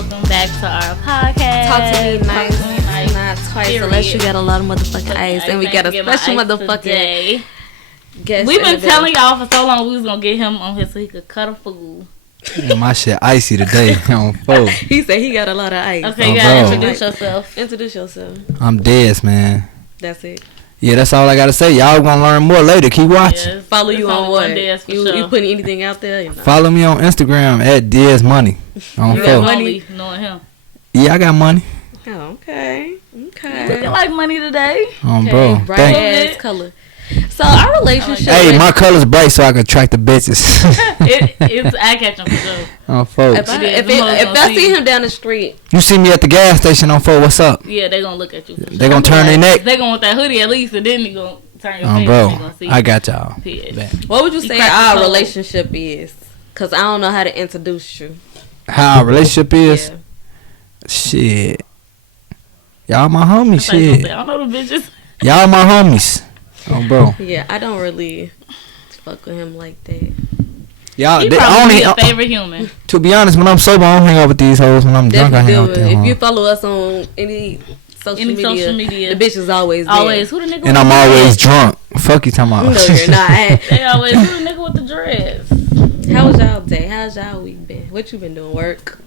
welcome back to our podcast. Talk to me nice. Not twice period. Unless you got a lot of motherfucking ice. And we got a special motherfucking guest. We've been telling y'all for so long we was gonna get him on here so he could cut a food. Yeah, my shit icy today on Feuds. He said he got a lot of ice. Okay, you gotta introduce yourself. Introduce yourself. I'm Des, man. That's it. Yeah, that's all I gotta say. Y'all gonna learn more later. Keep watching. Yes, follow you on what? You putting anything out there? You know? Follow me on Instagram at Des Money. On you got money knowing him. Yeah, I got money. Oh, okay. You like money today? Bro. Bright ass color. So our relationship. Hey, my color's bright so I can attract the bitches. It's eye catching for sure. On Feuds. If I see him down the street, you see me at the gas station on Feuds, what's up? Yeah, they gonna look at you. They gonna turn their neck. They gonna want that hoodie at least, and then you gonna turn your face. Bro, I got y'all. What would you say our relationship is? Cause I don't know how to introduce you. How our relationship is? Yeah. Shit. Y'all my homies. Shit. I don't know the bitches. Y'all my homies. Oh, bro. Yeah, I don't really fuck with him like that. Y'all, he probably your favorite human. To be honest, when I'm sober, I don't hang out with these hoes. When I'm drunk, I hang out with them. If you follow us on any social media, the bitch is always there. Always. Who the nigga? And I'm always drunk. Fuck you talking about? No, you're not. They always who the nigga with the dreads. How was y'all day? How's y'all week been? What you been doing? Work.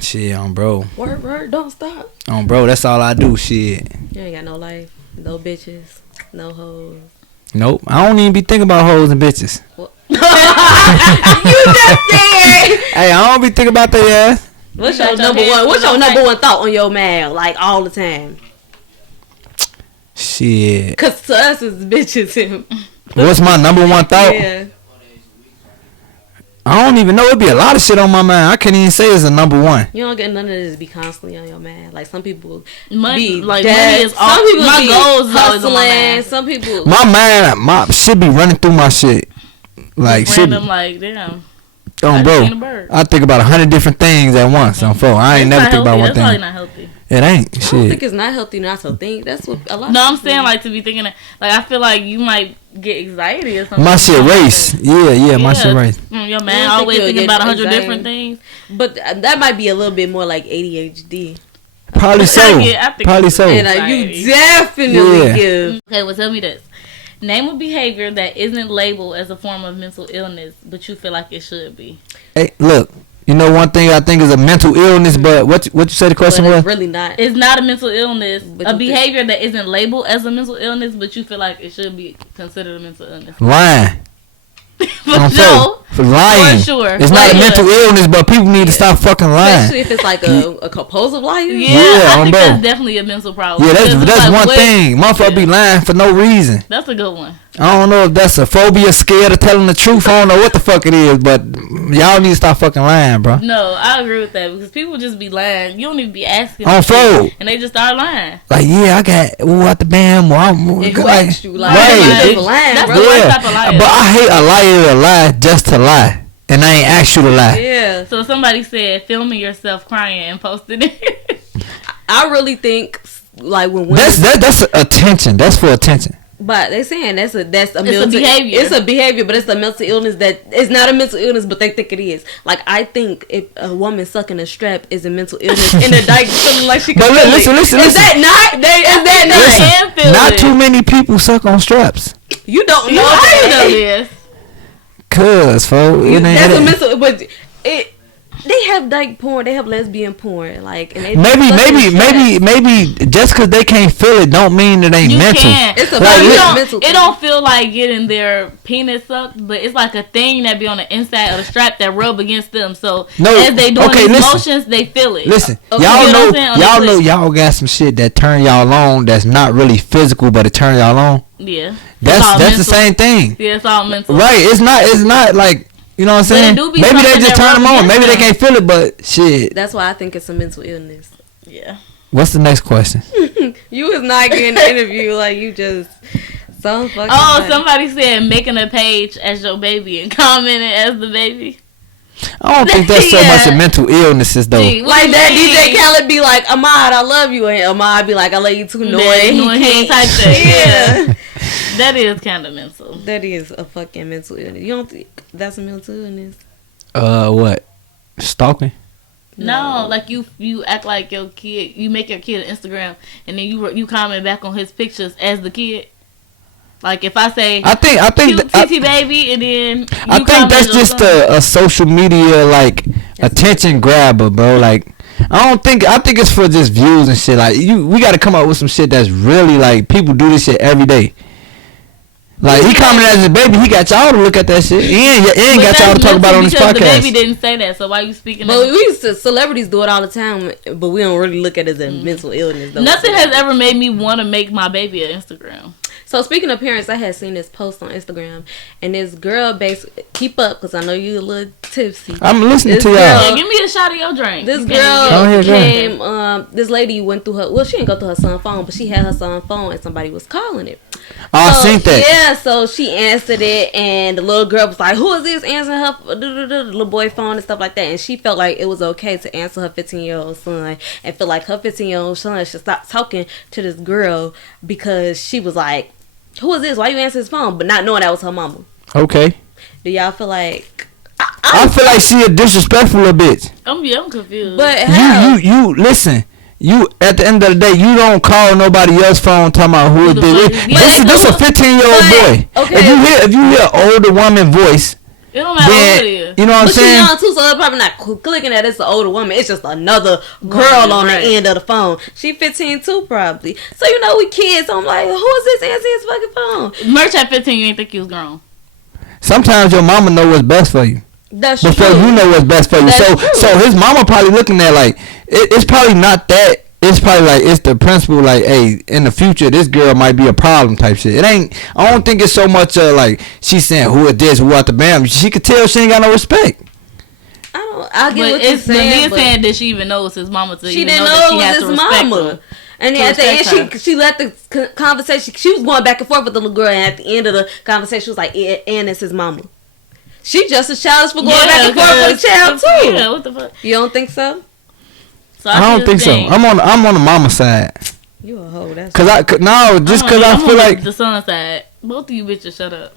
Shit, bro. Work. Don't stop. Bro. That's all I do. Shit. You ain't got no life. No bitches. No hoes. Nope. I don't even be thinking about hoes and bitches. You just said. Hey, I don't be thinking about their ass. What's your number one? What's your number one thought on your man? Like all the time. Shit. Cause to us it's bitches him. What's my number one thought? Yeah. I don't even know. It'd be a lot of shit on my mind. I can't even say it's a number one. You don't get none of this be constantly on your mind. Like some people money, be like money is all. Some people my goals is always on my mind. Some people my mind, my shit be running through my shit. Like shit. Random, like damn. Bro, I think about 100 different things at once on phone. I ain't never think about one thing. That's probably not healthy. It ain't. Shit. I don't think it's not healthy not to think. That's what a lot. No, I'm saying like to be thinking that, like I feel like you might get anxiety or something. My shit race. Yeah, my shit race. Your man always thinking about 100 different things. But that might be a little bit more like ADHD. Probably so. Probably so. And you definitely give. Okay, well tell me this. Name a behavior that isn't labeled as a form of mental illness, but you feel like it should be. Hey, look. You know one thing I think is a mental illness, but what you said the question was? It's really not. It's not a mental illness. A behavior that isn't labeled as a mental illness, but you feel like it should be considered a mental illness. Lying. For lying. For sure. It's not a mental illness, but people need to stop fucking lying. Especially if it's like a compulsive liar. Yeah, I think that's definitely a mental problem. Yeah, that's like, one thing. Motherfucker be lying for no reason. That's a good one. I don't know if that's a phobia, scared of telling the truth. I don't know what the fuck it is, but y'all need to stop fucking lying, bro. No, I agree with that because people just be lying. You don't even be asking. On phone. And they just start lying. Like, yeah, I got out the bam. Who asked you? Like, right. Lying, that's bro. the worst type of liar. But I hate a liar to lie just to lie. And I ain't asked you to lie. Yeah. So somebody said filming yourself crying and posting it. I really think like when women that's attention. That's for attention. But they saying that's a mental behavior. It's a behavior, but it's a mental illness that it's not a mental illness, but they think it is. Like I think if a woman sucking a strap is a mental illness, and a dyke feeling like she can. But listen. Is that not? Is that not? Not too many people suck on straps. You don't know how you know this. Cause, folks, that's a mental. But they have dyke porn. They have lesbian porn. Like, and maybe just because they can't feel it don't mean it ain't mental. It's a mental. It don't feel like getting their penis sucked, but it's like a thing that be on the inside of the strap that rub against them. So as they doing these motions, they feel it. Listen, y'all know y'all got some shit that turn y'all on that's not really physical, but it turn y'all on. Yeah, that's the same thing. Yeah, it's all mental. Right? It's not like. You know what I'm saying? Maybe they just turn them on. Maybe they can't feel it, but shit. That's why I think it's a mental illness. Yeah. What's the next question? You was not getting an interview like you just so fucking. Oh, somebody said making a page as your baby and commenting as the baby. I don't think that's so much of mental illnesses though. Like that DJ Khaled be like, Ahmad, I love you, and Ahmad be like, I love you too, Noy. Type thing. Yeah. That is kind of mental. That is a fucking mental illness. You don't think that's a mental illness? What? Stalking? No, like you act like your kid. You make your kid an Instagram, and then you comment back on his pictures as the kid. Like if I say, I think cute TT baby, and then I think that's just a social media like attention grabber, bro. Like I think it's for just views and shit. Like we got to come up with some shit that's really like people do this shit every day. Like he commented as a baby, he got y'all to look at that shit. He ain't got y'all to talk about on this podcast. The baby didn't say that, so why you speaking? But we used to, celebrities do it all the time, but we don't really look at it as a mental illness. Though. Nothing has ever made me want to make my baby an Instagram. So speaking of parents, I had seen this post on Instagram, and this girl basically keep up because I know you a little tipsy. I'm listening to y'all. Yeah, give me a shot of your drink. This girl came. This lady went through her. Well, she didn't go through her son's phone, but she had her son's phone, and somebody was calling it. Oh, I seen that. Yeah, so she answered it, and the little girl was like, "Who is this?" Answering her the little boy phone and stuff like that, and she felt like it was okay to answer her 15-year-old son, and feel like her 15-year-old son should stop talking to this girl because she was like, "Who is this? Why you answer his phone?" But not knowing that was her mama. Okay. Do y'all feel like? I feel like she a disrespectful little bitch. I'm confused. But how? You listen. You at the end of the day, you don't call nobody else's phone talking about who it is. This a 15-year-old boy. Okay. If you hear an older woman voice, it don't matter who it is. You know what I'm saying? But she's young too, so they're probably not clicking that it's an older woman. It's just another girl on the end of the phone. She 15 too, probably. So you know we kids. So I'm like, who is this answering his fucking phone? Merch at 15, you ain't think you was grown. Sometimes your mama know what's best for you. That's before true. You know what's best for you. So his mama probably looking at like it's probably not that. It's probably like it's the principle like, hey, in the future this girl might be a problem type shit. It ain't. I don't think it's so much like she's saying who it is, who out the bam. She could tell she ain't got no respect. I get what you're saying. But saying that she even knows his mama. She didn't know it was his mama. And at the end, she let the conversation. She was going back and forth with the little girl, and at the end of the conversation, she was like, "And it's his mama." She just as childish for going back and forth with a child too. Yeah, what the fuck? You don't think so? So I don't think so. I'm on the mama side. You a hoe? That's cause I feel like the son side. Both of you bitches, shut up.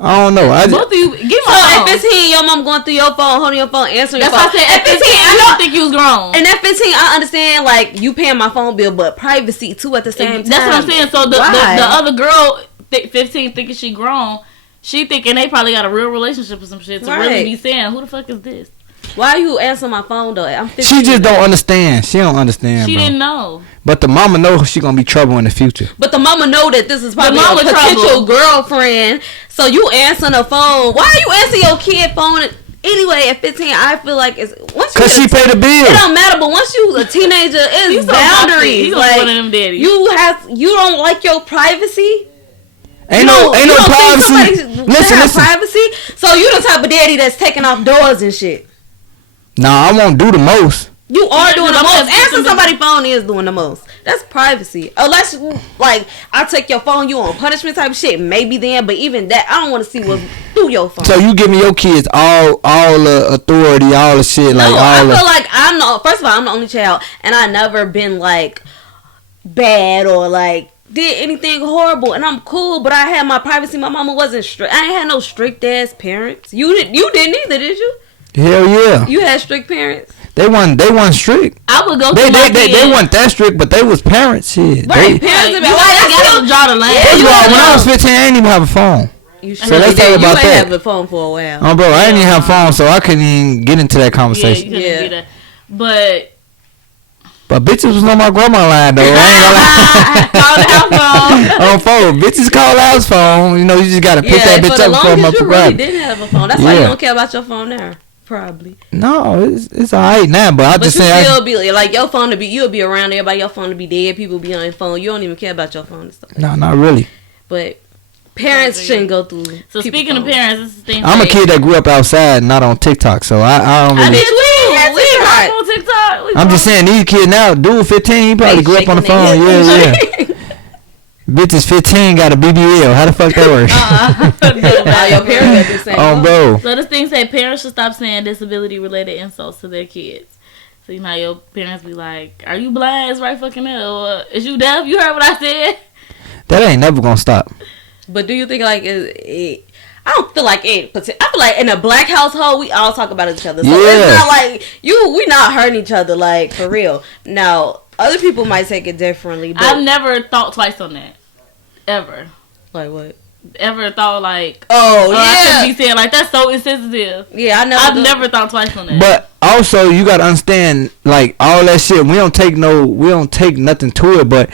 I don't know. Both of you, give my phone. At 15, your mom going through your phone, holding your phone, answering your phone. That's why I said at 15, I don't think you was grown. And at 15, I understand like you paying my phone bill, but privacy too at the same time. That's what I'm saying. So the other girl, 15, thinking she grown, she thinking they probably got a real relationship or some shit to really be saying, who the fuck is this? Why are you answering my phone though? I'm 15. She just don't understand. She don't understand. She didn't know. But the mama know she gonna be trouble in the future. But the mama know that this is probably a potential girlfriend. So you answering the phone. Why are you answering your kid phone anyway at 15? I feel like it's once because she paid the bill. It don't matter. But once you a teenager, it's boundaries. Like one of them daddies. You don't like your privacy. Ain't no privacy. Listen. Privacy. So you the type of daddy that's taking off doors and shit. Nah, I won't do the most. You are doing the most. Answering somebody's phone is doing the most. That's privacy. Unless, like, I take your phone, you on punishment type of shit, maybe then. But even that, I don't want to see what's through your phone. So you giving your kids all the authority, all the shit, no, like all. I feel like first of all, I'm the only child, and I never been like bad or like did anything horrible, and I'm cool. But I had my privacy. My mama wasn't strict. I ain't had no strict ass parents. You didn't either, did you? Hell yeah. You had strict parents? They weren't strict. I would go they weren't that strict, but they was parents. Shit. Right, parents. Why they gotta draw the line? When I was 15, I didn't even have a phone. So let's talk about that. You ain't have a phone for a while. Oh, bro, I didn't even have a phone, so I couldn't even get into that conversation. Yeah, you couldn't get that. But bitches was on my grandma line though. I ain't gonna lie. Call the house phone. On phone, bitches call the house phone. You know, you just gotta pick that bitch up before my you really didn't have a phone. That's why you don't care about your phone now. Probably. No, it's alright now, but I just say still be like your phone to be. You'll be around everybody. Your phone to be dead. People be on your phone. You don't even care about your phone and stuff. No, not really. But parents shouldn't go through. So speaking of parents, this is the thing. I'm a kid that grew up outside, not on TikTok, so I don't really. We on TikTok. I'm just saying these kids now, dude 15, he probably grew up on the phone. Yeah. Bitches 15 got a BBL. How the fuck that works? Your parents have been saying. Bro. So this thing say parents should stop saying disability related insults to their kids. So you know your parents be like, "Are you blind? It's right fucking there. Or is you deaf? You heard what I said?" That ain't never gonna stop. But do you think like I I don't feel like it. I feel like in a black household, we all talk about each other. So it's not like we not hurting each other, like, for real. Now, other people might take it differently. But I've never thought twice on that. Ever. Like what? Ever thought like, I shouldn't be saying like that's so insensitive. Yeah, I've never thought twice on that. But also, you gotta understand, like, all that shit. We don't take nothing to it. But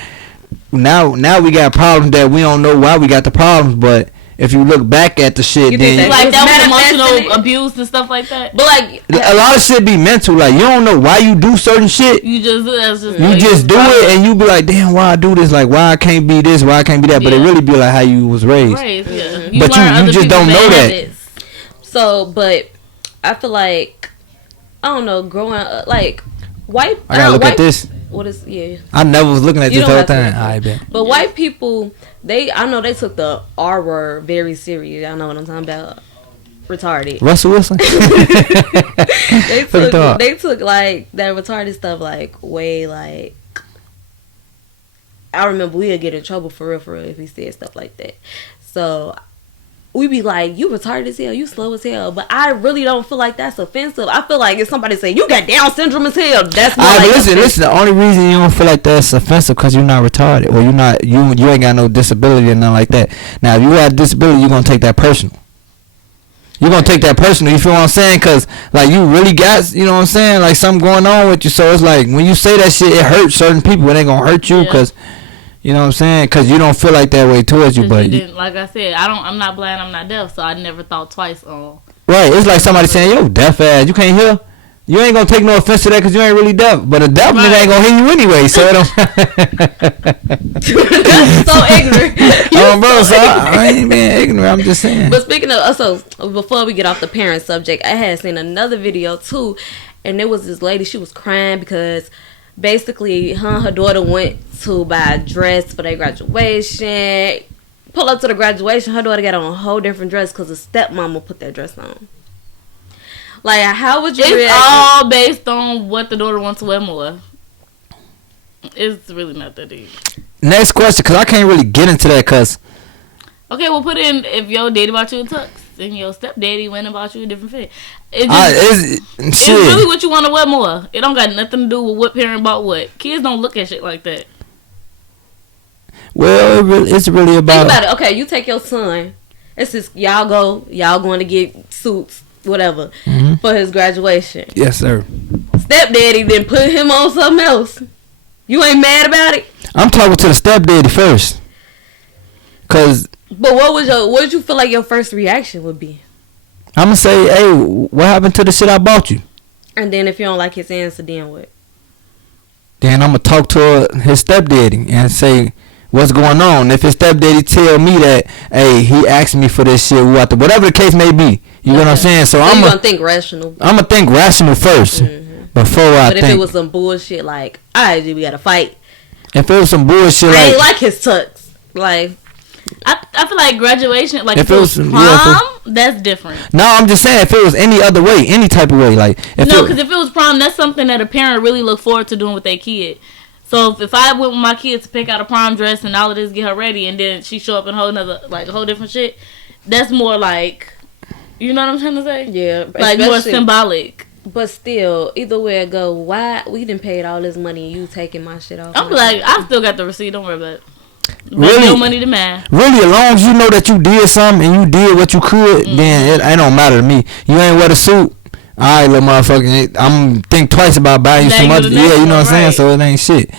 now we got problems that we don't know why we got the problems. But if you look back at the shit, then like that was emotional abuse and stuff like that. But like a lot of shit be mental. Like, you don't know why you do certain shit. You just do it, and you be like, damn, why I do this? Like, why I can't be this? Why I can't be that? But it really be like how you was raised. But you just don't know that. So, but I feel like, I don't know, growing up, like white. I gotta look at this. What is I never was looking at this whole time. I bet. But white people, I know they took the R word very serious. I know what I'm talking about. Retarded. Russell Wilson. they took like that retarded stuff like way like. I remember we'd get in trouble for real if we said stuff like that. So we be like, you retarded as hell, you slow as hell. But I really don't feel like that's offensive. I feel like if somebody say you got Down syndrome as hell, that's more like listen. The only reason you don't feel like that's offensive because you're not retarded or you ain't got no disability or nothing like that. Now, if you got a disability, you're gonna take that personal. You're gonna take that personal. You feel what I'm saying? Cause like you really got, you know what I'm saying, like something going on with you. So it's like when you say that shit, it hurts certain people. It ain't gonna hurt you because. You know what I'm saying? Because you don't feel like that way towards you, but like I said, I'm not blind, I'm not deaf, so I never thought twice on. Right, it's like somebody saying, "Yo, deaf ass, you can't hear." You ain't gonna take no offense to that because you ain't really deaf, but a deaf nigga ain't gonna hear you anyway. So it don't. So ignorant. Bro, so I ain't being ignorant. I'm just saying. But speaking of, so before we get off the parent subject, I had seen another video too, and there was this lady. She was crying because. Basically, her daughter went to buy a dress for their graduation. Pull up to the graduation, her daughter got on a whole different dress because the stepmama put that dress on. Like, how would you react? It's all based on what the daughter wants to wear more. It's really not that deep. Next question, because I can't really get into that because... Okay, well, put in if your daddy bought you a tux and your stepdaddy went and bought you a different fit. It's really what you want to wear more. It don't got nothing to do with what parent bought what. Kids don't look at shit like that. Well, it's really about... Think about it. Okay, you take your son. It's just y'all going to get suits, whatever, for his graduation. Yes, sir. Stepdaddy then put him on something else. You ain't mad about it? I'm talking to the stepdaddy first. Cause... But what did you feel like your first reaction would be? I'm gonna say, hey, what happened to the shit I bought you? And then if you don't like his answer, then what? Then I'm gonna talk to his stepdaddy and say, what's going on? If his stepdaddy tell me that, hey, he asked me for this shit, whatever the case may be. You know what I'm saying? So I'm gonna think rational. I'm gonna think rational first before I think. But if it was some bullshit like, alright, we gotta fight. If it was some bullshit I ain't like his tux. Like, I feel like graduation, like if it was prom, that's different. No, I'm just saying if it was any other way, any type of way, like because if it was prom, that's something that a parent really look forward to doing with their kid. So if I went with my kid to pick out a prom dress and all of this, get her ready, and then she show up in a whole different shit, that's more like, you know what I'm trying to say? Yeah, like more symbolic. But still, either way it go, why we done paid all this money and you taking my shit off? I'm like, I still got the receipt. Don't worry about it. Really, no money to man. Really, as long as you know that you did something and you did what you could, then it don't matter to me. You ain't wear the suit, alright, little motherfucker. I'm think twice about buying you some other. Yeah, you know what I'm saying. So it ain't shit.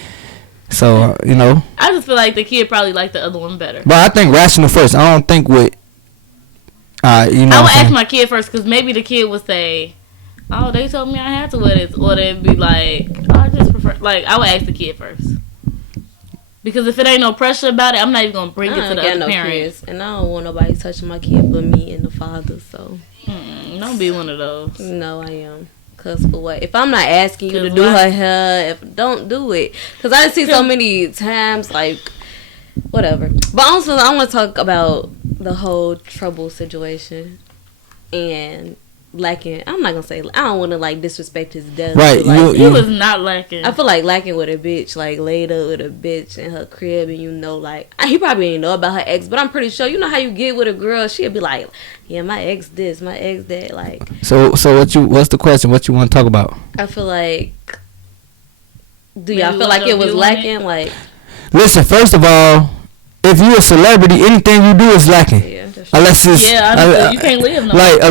So you know. I just feel like the kid probably liked the other one better. But I think rational first. I don't think with. You know. I would ask my kid first because maybe the kid would say, "Oh, they told me I had to wear this," or they'd be like, "Oh, I just prefer." Like I would ask the kid first. Because if it ain't no pressure about it, I'm not even gonna bring it to the other parents. Kids, and I don't want nobody touching my kid but me and the father. So don't be one of those. No, I am. Cause for what? If I'm not asking you to do her hair, don't do it. Cause I see so many times like whatever. But also, I want to talk about the whole trouble situation and lacking. I'm not gonna say. I don't want to like disrespect his death. Right, Like, He was not lacking. I feel like lacking with a bitch, like laid up with a bitch in her crib, and you know, like he probably didn't know about her ex, but I'm pretty sure you know how you get with a girl. She'll be like, yeah, my ex this, my ex that. Like, so what's the question? What you want to talk about? I feel like, do y'all feel like it was lacking? Like, listen, first of all, if you a celebrity, anything you do is lacking. Yeah, unless it's you can't live no like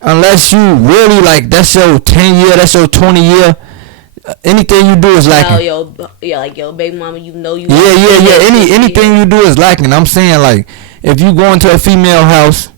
unless you really like that's your 10 year, that's your 20 year. Anything you do is lacking. Like your baby mama, you know you. Yeah. Anything you do is lacking. I'm saying like if you go into a female house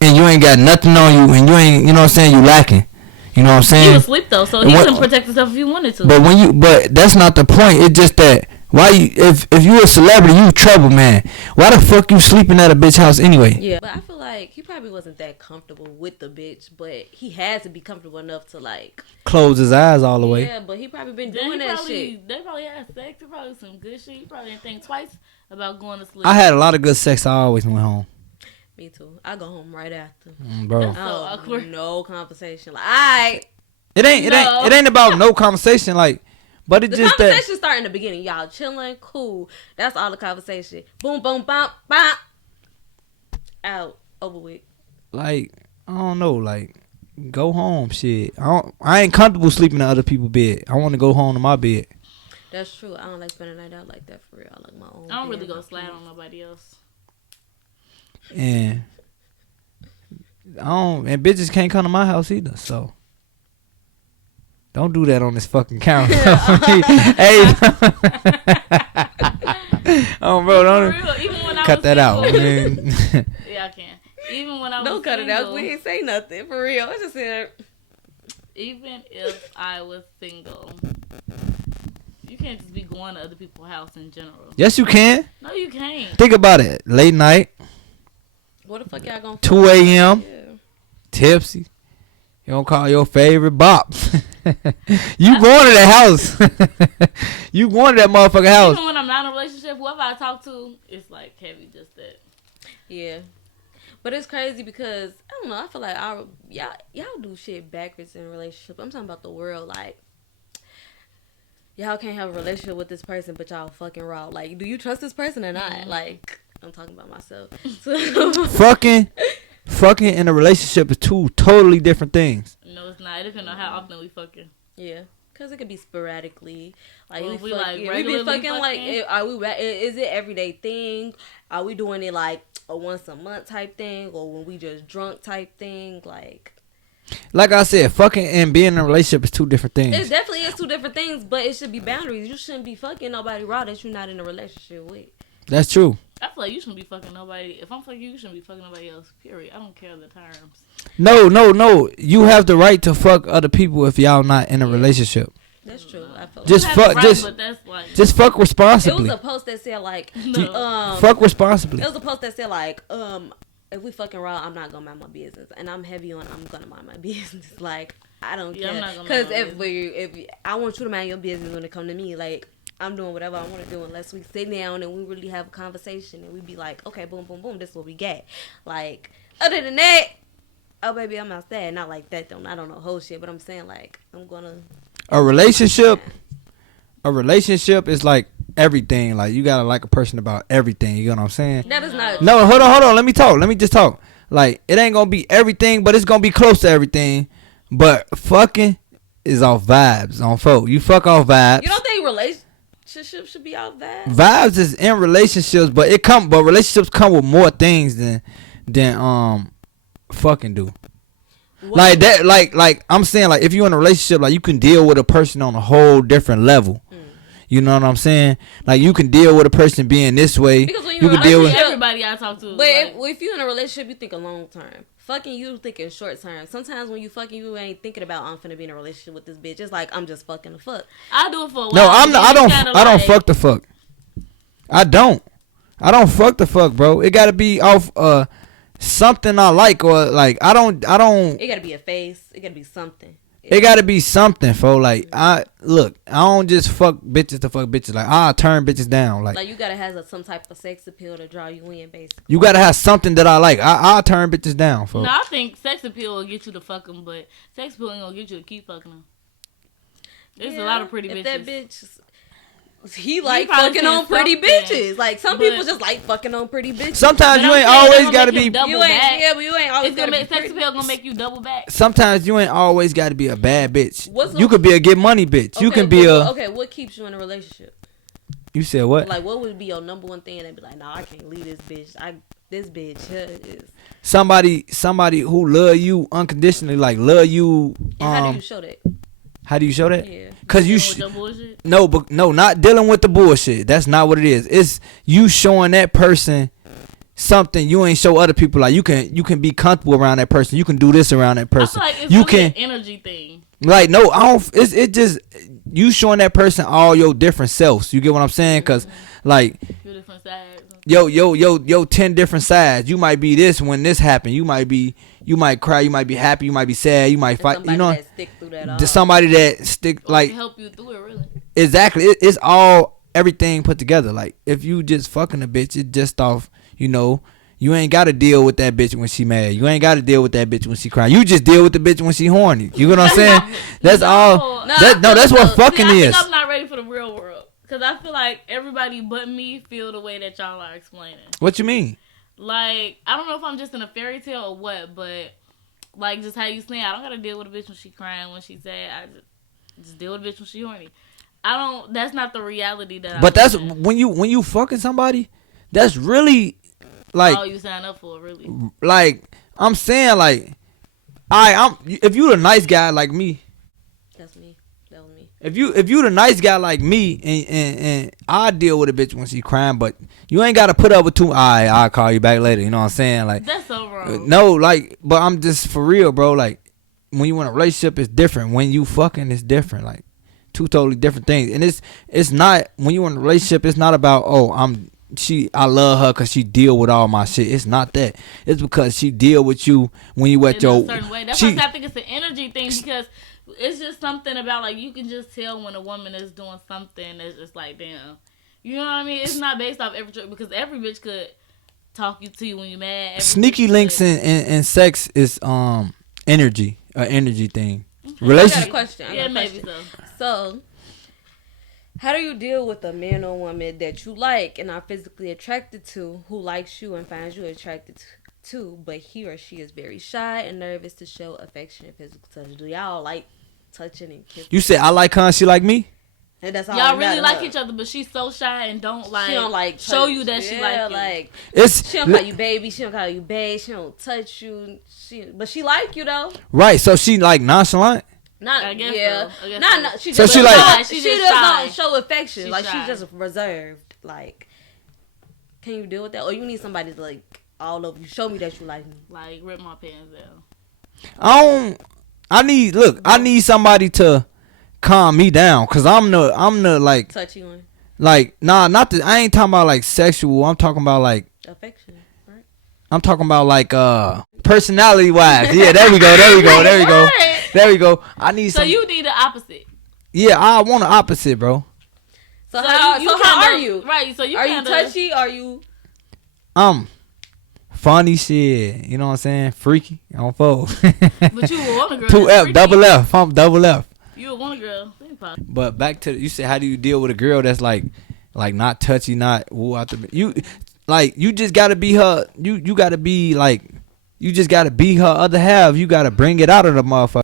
and you ain't got nothing on you and you ain't, you know what I'm saying, you lacking. You know what I'm saying? He was asleep though, so he couldn't protect himself if he wanted to. But that's not the point. It's just that if you a celebrity, you trouble, man. Why the fuck you sleeping at a bitch house anyway? Yeah, but I feel like he probably wasn't that comfortable with the bitch, but he had to be comfortable enough to like close his eyes all the way. Yeah, but he probably been doing that shit. They probably had sex. It probably some good shit. He probably didn't think twice about going to sleep. I had a lot of good sex. I always went home. Me too. I go home right after. Bro. That's so awkward. No conversation. Like, It ain't about no conversation. Like, but it the just conversation start in the beginning. Y'all chilling, cool. That's all the conversation. Boom, boom, bop, bop. Out, over with. Like, I don't know. Like, go home, shit. I ain't comfortable sleeping in other people's bed. I want to go home to my bed. That's true. I don't like spending the night out like that for real. I like my own. I don't really go slide on nobody else. And and bitches can't come to my house either, so don't do that on this fucking camera. Hey, oh bro, don't cut that out. Man. Yeah, I can. Even when I was don't cut single, it out. We ain't say nothing for real. I just said. Even if I was single, you can't just be going to other people's house in general. Yes, you can. No, you can't. Think about it. Late night. What the fuck y'all gonna 2 a.m. Yeah. Tipsy. You don't call your favorite bop. You going to that house. You going to that motherfucking house. Even when I'm not in a relationship, whoever I talk to, it's like heavy just that. Yeah. But it's crazy because, I don't know, I feel like y'all do shit backwards in a relationship. I'm talking about the world, like, y'all can't have a relationship with this person, but y'all fucking raw. Like, do you trust this person or not? Like, I'm talking about myself. Fucking in a relationship is two totally different things. No, it's not. It depends on how often we fucking. Yeah, cause it could be sporadically. Like Well, we regularly be fucking like. fucking? Are we? Is it everyday thing? Are we doing it like a once a month type thing, or when we just drunk type thing? Like I said, fucking and being in a relationship is two different things. It definitely is two different things, but it should be boundaries. You shouldn't be fucking nobody raw that you're not in a relationship with. That's true. I feel like you shouldn't be fucking nobody. If I'm fucking you, you shouldn't be fucking nobody else. Period. I don't care the terms. No. You have the right to fuck other people if y'all not in a relationship. That's true. I feel Just like fuck. Right, but that's like, Just fuck responsibly. it was a post that said like, fuck responsibly. It was a post that said like, if we fucking raw, I'm not gonna mind my business, and I'm heavy on I'm gonna mind my business. Like, I don't care, because if I want you to mind your business when it come to me, like, I'm doing whatever I want to do unless we sit down and we really have a conversation and we be like, okay, boom, boom, boom, this is what we got. Like, other than that, oh baby, I'm outside. Not like that though. I don't know whole shit, but I'm saying like I'm gonna. A relationship is like everything. Like, you gotta like a person about everything. You know what I'm saying? That is not. No, hold on. Let me just talk. Like, it ain't gonna be everything, but it's gonna be close to everything. But fucking is off vibes on folk. You fuck off vibes. You don't think relationships should be off vibes? Vibes is in relationships, but relationships come with more things than fucking do. What? Like that, like I'm saying, like, if you're in a relationship, like, you can deal with a person on a whole different level. You know what I'm saying? Like, you can deal with a person being this way. Because when you can deal with everybody I talk to. But if you're in a relationship, you think a long term. Fucking, you thinking short term. Sometimes when you fucking, you ain't thinking about, I'm finna be in a relationship with this bitch. It's like, I'm just fucking the fuck. I do it for a while. No, I don't fuck the fuck. I don't fuck the fuck, bro. It gotta be off something I like, or like I don't. It gotta be a face. It gotta be something. It gotta be something, fo. Like I don't just fuck bitches to fuck bitches. Like I turn bitches down. Like you gotta have some type of sex appeal to draw you in, basically. You gotta have something that I like. I turn bitches down, fo. No, I think sex appeal will get you to fuck them, but sex appeal ain't gonna get you to keep fucking them. There's a lot of pretty bitches. That bitch, he like fucking on pretty bitches. Like some people just like fucking on pretty bitches. Sometimes you ain't always gotta be. But you ain't always gonna make sex appeal gonna make you double back. Sometimes you ain't always gotta be a bad bitch. You could be a get money bitch. Okay, you can be okay, what keeps you in a relationship? You said what? Like what would be your number one thing and be like, nah, I can't leave this bitch. This bitch is somebody who love you unconditionally, like love you. And how do you show that? How do you show that? Yeah. Cause no, not dealing with the bullshit. That's not what it is. It's you showing that person something you ain't show other people. Like you can be comfortable around that person. You can do this around that person. I feel like it's really an energy thing. Like no, I don't. It just you showing that person all your different selves. You get what I'm saying? Cause like your different sides. Yo, 10 different sides. You might be this when this happened. You might cry. You might be happy. You might be sad. You might fight. You know, that stick through that somebody that stick like help you through it. Really. Exactly. It's all everything put together. Like if you just fucking a bitch, it just off. You know, you ain't got to deal with that bitch when she mad. You ain't got to deal with that bitch when she crying. You just deal with the bitch when she horny. You know what I'm saying? That's all. That's what fucking I is. think I'm not ready for the real world. Because I feel like everybody but me feel the way that y'all are explaining. What you mean? Like, I don't know if I'm just in a fairy tale or what, but, like, just how you saying, I don't got to deal with a bitch when she crying, when she sad. I just deal with a bitch when she horny. That's not the reality that But that's, when you fucking somebody, that's really, like. All you sign up for, really. Like, I'm saying, like, if you the nice guy like me. That's me. That was me. If you the nice guy like me and I deal with a bitch when she crying, but you ain't gotta put up with I'll call you back later. You know what I'm saying? Like that's so wrong. No, like, but I'm just for real, bro. Like when you in a relationship, it's different. When you fucking, it's different. Like two totally different things. And it's not when you in a relationship. It's not about I love her because she deal with all my shit. It's not that. It's because she deal with you when you at your. In a certain way. That's why I think it's an energy thing because. It's just something about, like, you can just tell when a woman is doing something that's just like, damn. You know what I mean? It's not based off every trick because every bitch could talk you to you when you're mad. Sneaky links in sex is energy, an energy thing. Okay. I got a question. Maybe so. So, how do you deal with a man or woman that you like and are physically attracted to who likes you and finds you attracted to, but he or she is very shy and nervous to show affection and physical touch? Do y'all like touching and kissing? You said I like her and she like me? And that's all y'all really like each other, but she's so shy and don't like show you that she like you. She don't call you baby. She don't call you babe. She don't touch you. But she like you though. Right. So she like nonchalant. I guess so. Not. She so just she like. She just don't show affection. She's like shy. She's just reserved. Like, can you deal with that? Or you need somebody to like all over you. Show me that you like me. Like rip my pants down. I need somebody to calm me down, cause I'm the like touchy one. Like not the. I ain't talking about like sexual. I'm talking about like affection, right? I'm talking about like personality wise. Yeah, there we go. There we go. I need. So you need the opposite. Yeah, I want the opposite, bro. So how are you? Right. So you are you touchy? Are you? Funny shit, you know what I'm saying? Freaky, on fold. But you would want a girl. 2F, double F, I'm double F. You would want a girl. But back to you said, how do you deal with a girl that's like not touchy, not woo out the you just gotta be her. You gotta be like you just gotta be her other half. You gotta bring it out of the motherfucker.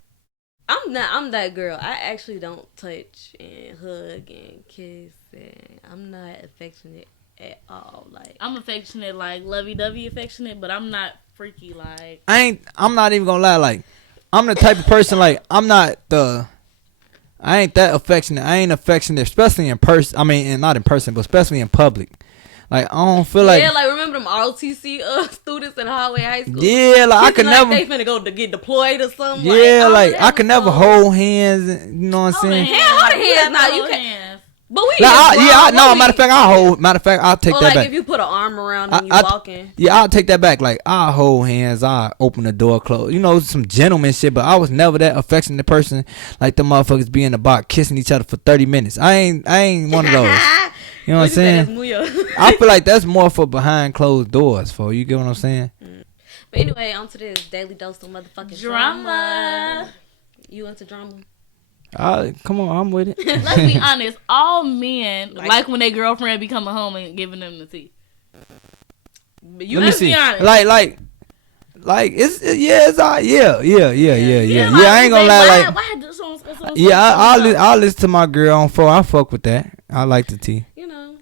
I'm that girl. I actually don't touch and hug and kiss, and I'm not affectionate at all. Like I'm affectionate, like lovey-dovey affectionate, but I'm not freaky. Like I'm not even gonna lie. Like I'm the type of person like I ain't that affectionate. I ain't affectionate, especially in person. I mean, and not in person, but especially in public. Like I don't feel like like remember them ROTC students in Hallway High School? Yeah, like I could never. They finna go to get deployed or something. Yeah, like I could never hold hands. You know what I'm saying? Hold hands. Now you can. But we matter of fact, I'll take or that like back. if you put an arm around and you walking. Yeah, I'll take that back. Like, I'll hold hands, I'll open the door, close. You know, some gentleman shit, but I was never that affectionate person like the motherfuckers be in the bar kissing each other for 30 minutes. I ain't one of those. You know what I'm saying? I feel like that's more for behind closed doors, for you get what I'm saying? But anyway, on to this daily dose of motherfucking drama. You into drama? Come on, I'm with it. Let's be honest. All men like when their girlfriend be coming home and giving them the tea. Let's be honest. Like it's all yeah. I ain't gonna lie. I'll listen to my girl on phone. I fuck with that. I like the tea. You know,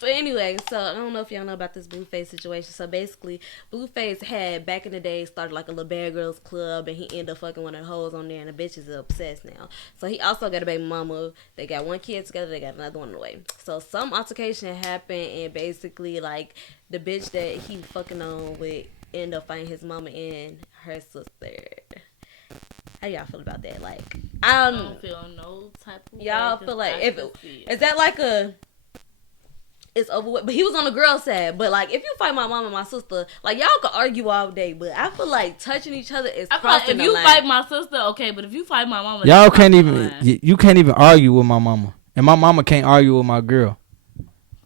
but anyway, so I don't know if y'all know about this Blueface situation. So basically, Blueface had back in the day started like a little bad girls club, and he ended up fucking one of the hoes on there, and the bitch is obsessed now. So he also got a baby mama. They got one kid together. They got another one on the way. So some altercation happened, and basically like the bitch that he fucking on with ended up fighting his mama and her sister. How y'all feel about that? Like I don't feel no type of y'all feel like is that like a it's over with, but he was on the girl side. But like, if you fight my mom and my sister, like y'all can argue all day, but I feel like touching each other is crossing the line. If you fight my sister, okay, but if you fight my mama, y'all can't even. You can't even argue with my mama, and my mama can't argue with my girl.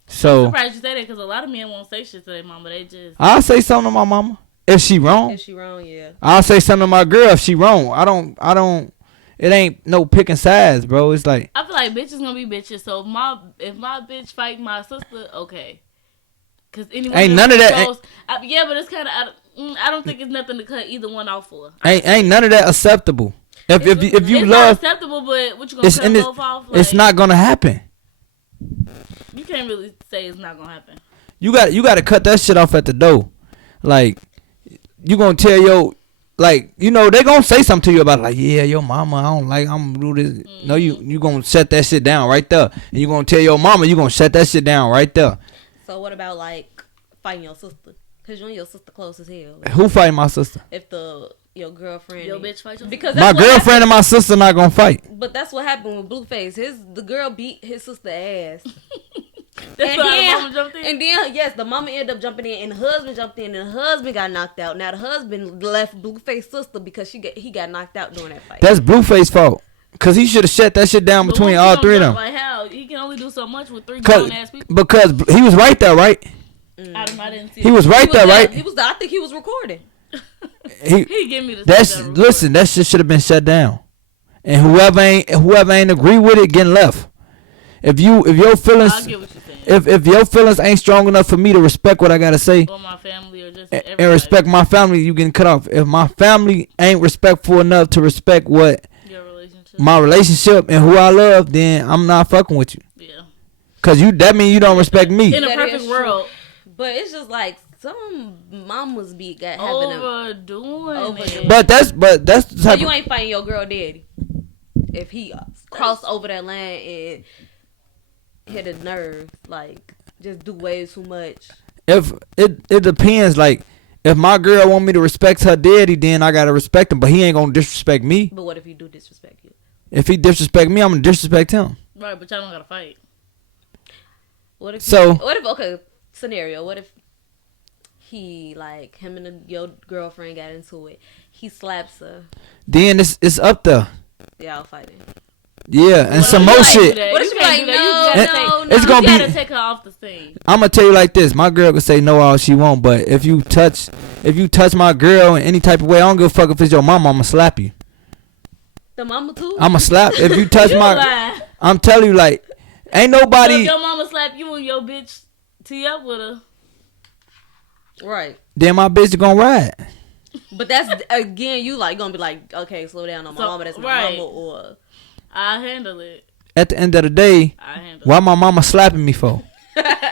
So I'm surprised you say that because a lot of men won't say shit to their mama. They just I'll say something to my mama if she wrong. Yeah. I'll say something to my girl if she wrong. I don't. It ain't no picking sides, bro. It's like I feel like bitches gonna be bitches. So if my bitch fight my sister, okay. Cause anyone ain't none of that. Yeah, but it's kind of I don't think it's nothing to cut either one off for. Ain't none of that acceptable. If you it's love, not acceptable, but what you gonna cut both off? Like, it's not gonna happen. You can't really say it's not gonna happen. You got to cut that shit off at the door. Like you gonna tell your. Like, you know, they gonna say something to you about like, yeah, your mama, I'm gonna do this. Mm-hmm. No, you gonna shut that shit down right there. And you gonna tell your mama, you gonna shut that shit down right there. So what about like fighting your sister? Cause you and your sister close as hell. Like, who fighting my sister? If your girlfriend, your bitch fight your because my girlfriend and my sister not gonna fight. But that's what happened with Blueface. The girl beat his sister ass. That's why the mama jumped in? And then, yes, the mama ended up jumping in, and the husband jumped in, and the husband got knocked out. Now, the husband left Blueface's sister because he got knocked out during that fight. That's Blueface's fault. Because he should have shut that shit down between all three of them. Like how? He can only do so much with three grown-ass people. Because he was right there, right? I didn't see he was right there, right? I think he was recording. He gave me the listen, that shit should have been shut down. And whoever ain't agree with it, getting left. If your feelings, I get what you're saying. If your feelings ain't strong enough for me to respect what I gotta say, or my family, or just and respect my family, you getting cut off. If my family ain't respectful enough to respect what my relationship and who I love, then I'm not fucking with you. Yeah. Cause that mean you don't respect me. In a perfect world, but it's just like some mamas be overdoing it. But that's the type. You ain't fighting your girl daddy if he cross over that line and hit a nerve, like just do way too much. If it depends, like if my girl want me to respect her daddy, then I gotta respect him, but he ain't gonna disrespect me. But what if he do disrespect you? If he disrespect me, I'm gonna disrespect him. Right, but y'all don't gotta fight. What if scenario? What if he like him and your girlfriend got into it? He slaps her. Then it's up there. Y'all fighting. Yeah, and some more shit. What if you like, no, it's gonna be. Take her off the scene. I'm gonna tell you like this: my girl can say no all she want, but if you touch my girl in any type of way, I don't give a fuck if it's your mama. I'ma slap you. The mama too. I'ma slap if you touch my. I'm telling you, like, ain't nobody. So if your mama slap you and your bitch tee up with her, right? Then my bitch gonna ride. But that's again, you like gonna be like, okay, slow down on my mama. That's my mama, or I handle it. At the end of the day, why my mama slapping me for?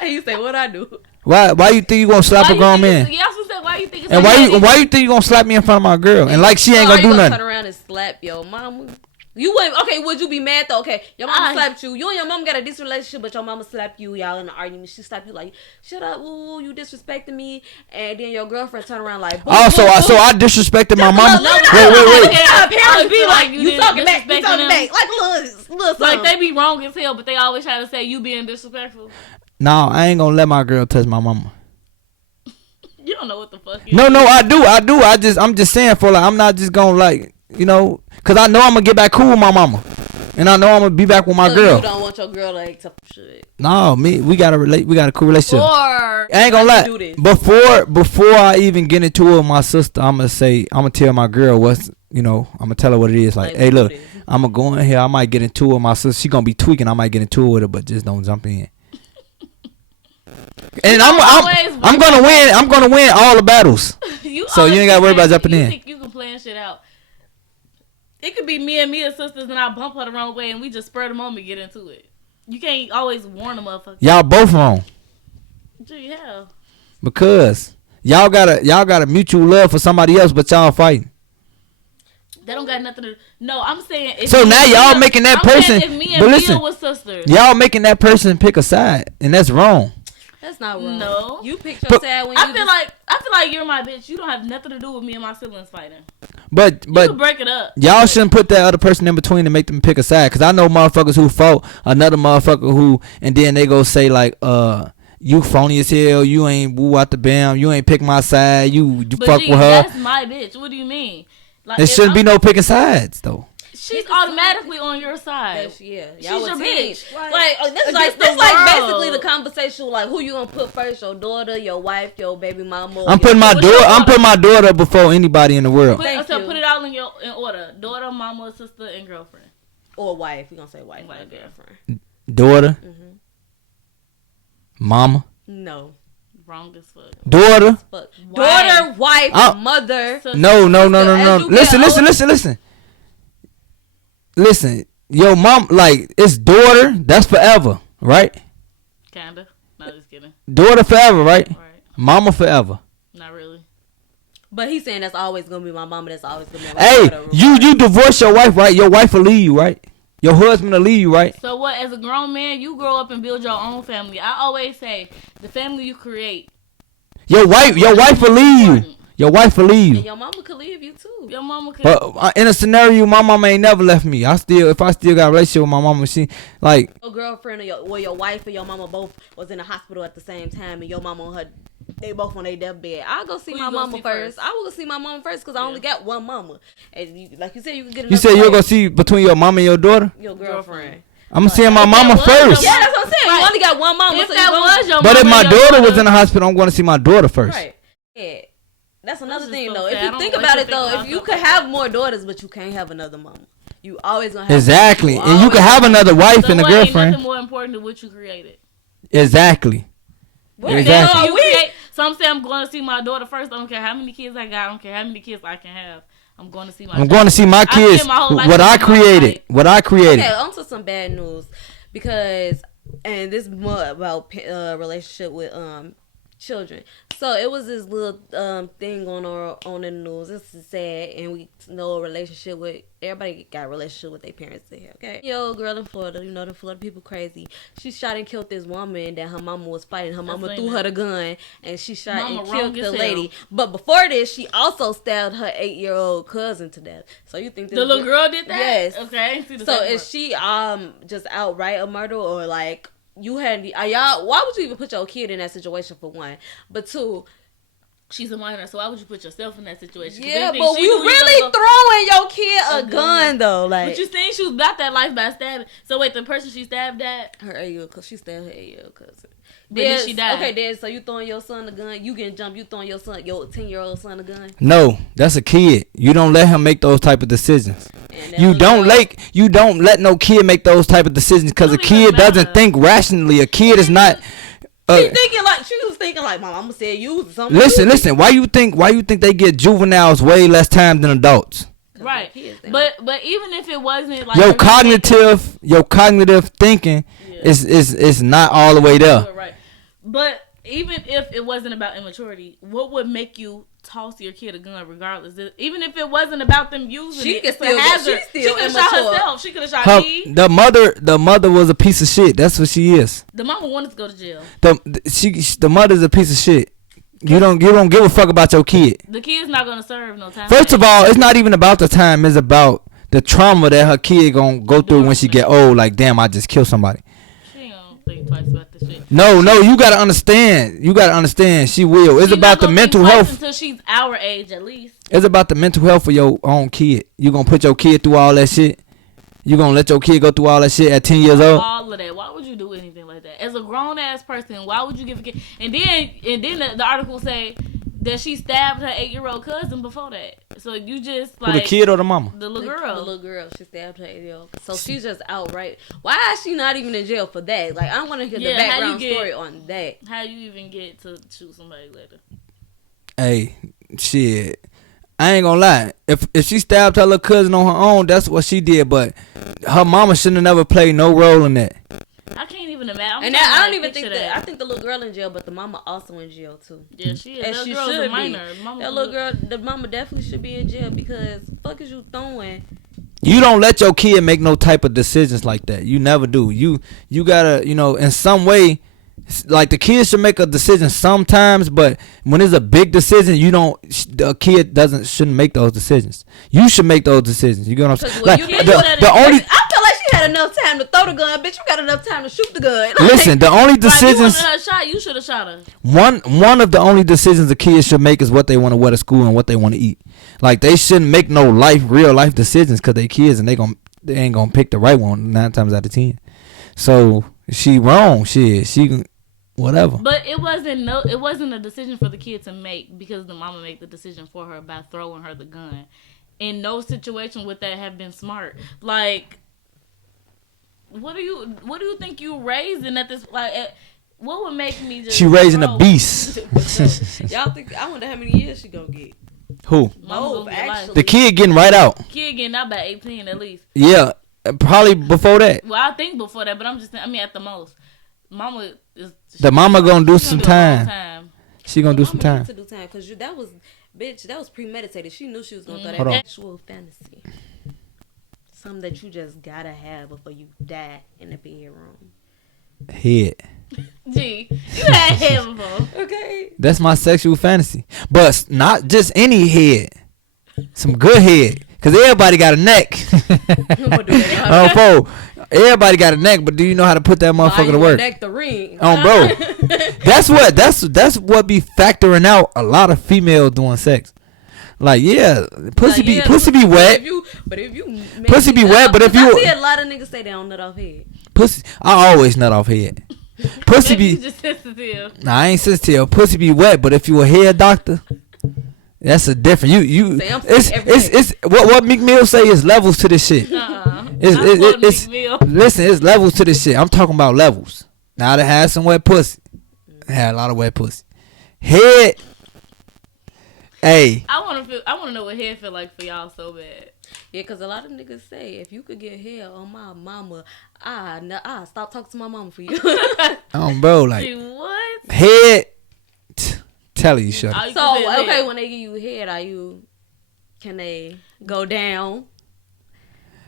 You say what I do? Why you think you gonna slap a grown man? Yeah, I was gonna say why you think it's and why you think you gonna slap me in front of my girl? And like she ain't gonna do nothing. Turn around and slap your mama. You wouldn't. Okay, would you be mad though? Okay, your mama slapped you. You and your mom got a decent relationship, but your mama slapped you. Y'all in an argument. She slapped you like, shut up, woo, you disrespecting me. And then your girlfriend turn around like, boom, so I disrespected my mama. Wait. Parents be like, you talking back, like little like they be wrong as hell, but they always try to say you being disrespectful. No, I ain't gonna let my girl touch my mama. You don't know what the fuck. No, I do. I'm just saying for like, I'm not just gonna like, you know, cause I know I'm gonna get back cool with my mama, and I know I'm gonna be back with my girl. You don't want your girl to like tough shit. No, we got a cool relationship. Or I ain't gonna lie. Before I even get into it with my sister, I'm gonna tell my girl what's, you know, I'm gonna tell her what it is. Like, hey, look, I'm gonna go in here. I might get into it with my sister. She gonna be tweaking. I might get into it with her, but just don't jump in. And I'm gonna win. I'm gonna win all the battles. So you ain't gotta worry about jumping in. Think you can plan shit out. It could be me and Mia's sisters, and I bump her the wrong way, and we just spur the moment get into it. You can't always warn a motherfucker. Y'all both wrong. Gee, hell. Because y'all got a mutual love for somebody else, but y'all fighting. That don't got nothing to. No, I'm saying. If so now y'all making that person. If me and Mia was sisters, y'all making that person pick a side, and that's wrong. That's not wrong. No, you picked your side when I feel like you're my bitch. You don't have nothing to do with me and my siblings fighting. But you can break it up. Y'all shouldn't put that other person in between and make them pick a side. Cause I know motherfuckers who fought another motherfucker who, and then they go say like, you phony as hell. You ain't woo out the bam. You ain't pick my side. You fuck with her. That's my bitch. What do you mean? Like, it shouldn't be no picking sides though. She's automatically on your side. Yeah, she's your bitch. Like that's like basically the conversation. Like, who you gonna put first? Your daughter, your wife, your baby mama? I'm putting my daughter before anybody in the world. Put it all in order: daughter, mama, sister, and girlfriend. Or wife. We gonna say wife or girlfriend. Daughter. Mm-hmm. Mama. No. Wrong as fuck. Daughter. Daughter, wife, mother. Sister. No. Listen, your mom, like, it's daughter, that's forever, right? Kinda. No, just kidding. Daughter forever, right? Mama forever. Not really. But he's saying that's always gonna be my mama, that's always gonna be my daughter. Hey, you divorce your wife, right? Your wife will leave you, right? Your husband will leave you, right? So what, as a grown man, you grow up and build your own family. I always say, the family you create. Your wife will leave you. Your wife will leave you. And your mama could leave you too. Your mama could. But in a scenario, my mama ain't never left me. If I still got a relationship with my mama, she like. Your girlfriend or your wife or your mama both was in the hospital at the same time, and your mama on her, they both on their deathbed. I'll go see my mama first. I will go see my mama first because I only got one mama. And you, like you said, you can get another. You said you'll go see between your mama and your daughter. Your girlfriend. I'm seeing my mama first. Yeah, that's what I'm saying. Right. You only got one mama. If so that was your mama. But if my daughter was in the hospital, I'm going to see my daughter first. Right. Yeah. That's another thing, though. If you think about it, though, if you could have more daughters, but you can't have another mama, you always gonna have. Exactly, and you can have another wife and a girlfriend. Nothing more important than what you created. Exactly. Exactly. So I'm saying I'm going to see my daughter first. I don't care how many kids I got. I don't care how many kids I can have. I'm going to see my. I'm going to see my kids. What I created. What I created. Okay, on to some bad news, because this is more about relationship with children. So it was this little thing on the news. This is sad, and we know a relationship with everybody got a relationship with their parents there. Okay, yo, girl in Florida, you know the Florida people crazy. She shot and killed this woman that her mama was fighting. Her mama threw her the gun, and she shot and killed the lady. But before this, she also stabbed her 8-year-old cousin to death. So you think the little girl did that? Yes. Okay. So is she just outright a murder, or like? You had y'all. Why would you even put your kid in that situation, for one? But two, she's a minor, so why would you put yourself in that situation? Yeah, but you really throwing your kid a gun though, like. But you saying she was about that life by stabbing. So wait, the person she stabbed at her 8-year-old cousin. She stabbed her 8-year-old cousin. Then she died. Okay, Dad. So you throwing your son a gun? You getting jumped? You throwing your 10-year-old son a gun? No, that's a kid. You don't let him make those type of decisions. You don't let no kid make those type of decisions because a kid doesn't think rationally. A kid is not. She was thinking like, Mom, I'm gonna say you something. Listen. Why you think they get juveniles way less time than adults? Right. But even if it wasn't like your cognitive thinking is not all the way there. Right. But even if it wasn't about immaturity, what would make you toss your kid a gun regardless? Even if it wasn't about them using it, it's a hazard. She could have shot herself. She could have shot me. The mother was a piece of shit. That's what she is. The mama wanted to go to jail. The mother's a piece of shit. You don't give a fuck about your kid. The kid's not gonna serve no time. First of all, it's not even about the time. It's about the trauma that her kid gonna go through when she get old. Like, damn, I just killed somebody. She ain't gonna think twice about this shit. No, you gotta understand. She will. It's about the mental health. Until she's our age, at least. It's about the mental health of your own kid. You gonna put your kid through all that shit? You gonna let your kid go through all that shit at 10 years old? All of that. Why would you do anything like that? As a grown ass person, why would you give a kid? And then the article say that she stabbed her 8-year-old cousin before that. So you just like who, the kid or the mama? The little girl. The little girl. She stabbed her 8-year-old. So she's just outright. Why is she not even in jail for that? Like, I want to hear the background story on that. How you even get to shoot somebody later? Hey, shit. I ain't gonna lie. If she stabbed her little cousin on her own, that's what she did. But her mama shouldn't have never played no role in that. I can't even imagine. And I don't even think that. I think the little girl in jail, but the mama also in jail too. Yeah, she is. And That she girl's should a minor. be. That little girl, the mama definitely should be in jail because fuck is you throwing? You don't let your kid make no type of decisions like that. You never do. You gotta, in some way, like the kid should make a decision sometimes, but when it's a big decision, the kid shouldn't make those decisions. You should make those decisions. You get what I'm saying? Like, the only. I feel like she had enough time to throw the gun, bitch. You got enough time to shoot the gun. Like, listen, the only decisions. If you wanted her shot, you should have shot her. One of the only decisions a kid should make is what they want to wear to school and what they want to eat. Like, they shouldn't make no real life decisions because they kids and they ain't gonna pick the right one 9 times out of 10. So she wrong. She whatever. But it wasn't a decision for the kid to make because the mama made the decision for her by throwing her the gun. In no situation would that have been smart. Like, what do you think you raising at this? Like, what would make me just? She raising a beast. Y'all think? I wonder how many years she gonna get. Who? Both, actually. The kid getting right out. Kid getting out by 18 at least. Yeah, probably before that. Well, I think before that, but I'm just saying. I mean, at the most, mama is. The mama gonna do some time. She gonna do some time. To do time because that was premeditated. She knew she was gonna throw that actual fantasy. Something that you just gotta have before you die in the bedroom. Head. Gee, you had head before. Okay. That's my sexual fantasy, but not just any head. Some good head, cause everybody got a neck. Everybody got a neck, but do you know how to put that motherfucker to work? Neck the ring. Bro. That's what be factoring out a lot of females doing sex. Like, yeah, pussy be wet. Pussy be wet, but if you I see a lot of niggas say they don't nut off head. Pussy, I always nut off head. Pussy be just sensitive. Nah, I ain't sensitive. Pussy be wet, but if you a hair doctor, that's a different. It's what Meek Mill say is levels to this shit. Listen, it's levels to this shit. I'm talking about levels. Now they had some wet pussy. I had a lot of wet pussy. Head. Hey. I want to know what head feel like for y'all so bad. Yeah, because a lot of niggas say, if you could get head on my mama, I stop talking to my mama for you. Bro, like. Dude, what? Head. Tell you, shut up. So, okay, when they give you head, can they go down?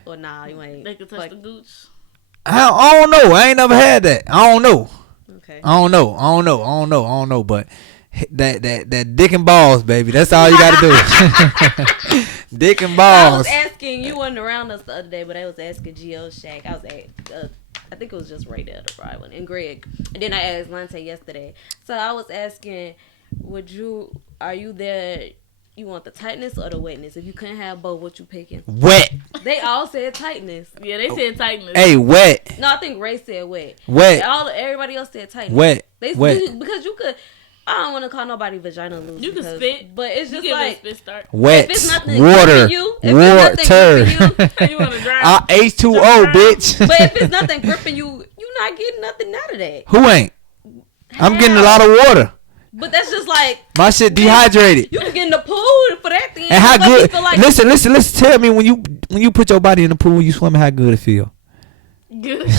Or nah, you ain't. They can touch the gooch? I don't know. I ain't never had that. I don't know. Okay. I don't know. But that dick and balls, baby. That's all you got to do. Dick and balls. I was asking, you wasn't around us the other day, but I was asking Gio Shaq. I think it was just right there to Brian and Greg. And then I asked Lante yesterday. So I was asking, are you there? You want the tightness or the wetness? If you couldn't have both, what you picking? Wet. They all said tightness. Yeah, they said tightness. Hey, wet. No, I think Ray said wet. Wet. Everybody else said tightness. Wet. Wet. Because you could. I don't want to call nobody vagina loose. You can spit, but it's just like spit start. Wet. If it's nothing water. You want to drown. H2O, bitch. But if it's nothing gripping you, you're not getting nothing out of that. Who ain't? I'm getting a lot of water. But that's just like my shit dehydrated. You can get in the pool for that thing. And how good? Like, listen. Tell me when you put your body in the pool, you swimming, how good it feel? Good.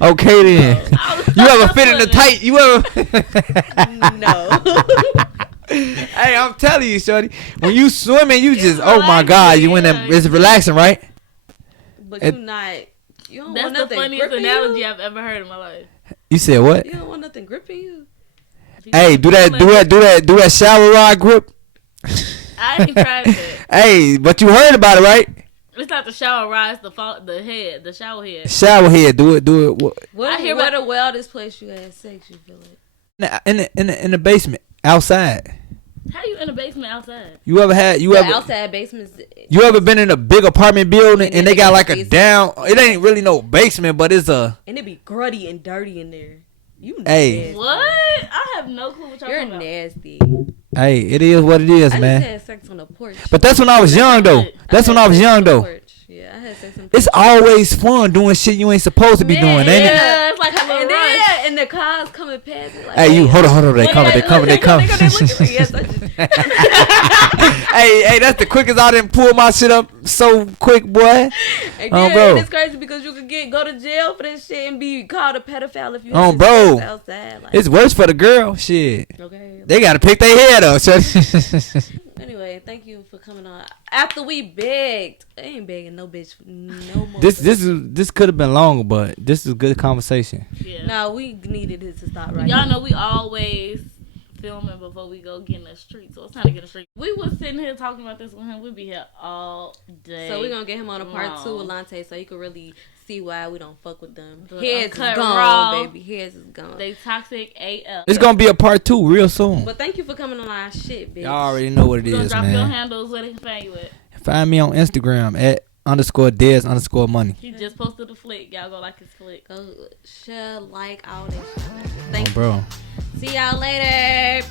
Okay then. You ever fit in the tight? You ever? No. Hey, I'm telling you, shorty. When you swimming, you just oh my god, you in there. It's relaxing, right? But you not. You don't That's want the nothing funniest gripping analogy you? I've ever heard in my life. You said what? You don't want nothing gripping you? Hey, do that shower rod grip. I ain't tried that. Hey, but you heard about it, right? It's not the shower rod, it's the head, the shower head. Shower head, do it. What the wildest place you had sex? You feel it? In the basement, outside. How you in the basement outside? You ever outside basements? You ever been in a big apartment building and they got like a down? It ain't really no basement, but it's a. And it be gruddy and dirty in there. You hey. Nasty. What? I have no clue what y'all You're talking about. nasty. Hey, it is what it is, man. I just had sex on the porch. But that's when I was young, though. That's when I was young, though. Yeah, I had sex on the porch. It's always fun doing shit you ain't supposed to be doing, ain't it? Yeah, it's like a little rush. And the cars coming past me like, Hey, you hold on. They coming. Yes, I just. Hey, that's the quickest I didn't pull my shit up so quick, boy. And Bro. it's crazy because you could go to jail for this shit and be called a pedophile if you bro. outside. Like, It's worse for the girl. Shit. okay. They gotta pick their head up. Anyway, thank you for coming on. After we begged, I ain't begging no bitch no more. This could have been longer, but this is good conversation. Yeah. No, we needed it to stop right Y'all now. know we always filming before we go get in the street, so it's time to get in the street. We was sitting here talking about this with him. We'd be here all day. So we're gonna get him on a part 2 with Lante so you can really see why we don't fuck with them. The Heads is uncut gone, raw. baby. Heads is gone. They toxic AF. It's gonna be a part 2 real soon. But thank you for coming on our shit, bitch. Y'all already know what it We gonna is, drop your man. handles where they can find you at. Find me on Instagram at _Dez_money. He just posted a flick. Y'all go like his flick. Go share, like, all that shit. Thank you. Bro. See y'all later.